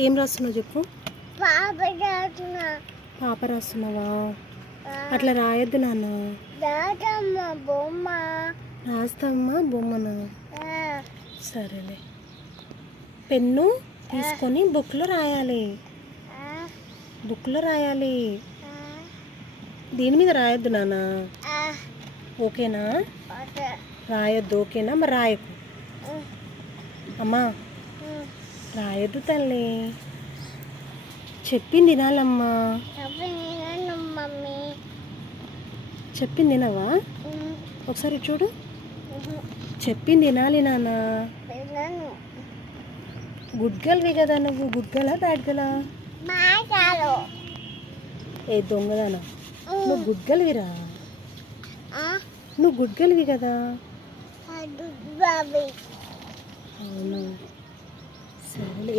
ఏం రాస్తున్నావు చెప్పు. పాప రాస్తున్నా. పాప రాస్తున్నావా? అట్లా రాయొద్దు నాన్న. రాదమ్మ బొమ్మ. రాస్తామ్మా బొమ్మనా? సరేలే. పెన్ను తీసుకొని బుక్లో రాయాలి. బుక్లో రాయాలి. దీని మీద రాయొద్దు నాన్న. ఓకేనా? రాయొద్దు ఓకేనా? మరి రాయకు. అమ్మా రాయొద్దు తల్లి. చెప్పింది తినాలమ్మా. మమ్మీ చెప్పింది తినవా? ఒకసారి చూడు. చెప్పింది తినాలి నాన్న. గుడ్ గర్ల్వి కదా నువ్వు. Good గర్లా bad గర్లా? ఏ దొంగదానా, నువ్వు గుడ్ గర్ల్విరా. నువ్వు గుడ్ గర్ల్వి కదా. బాబీ అవునా? సరే.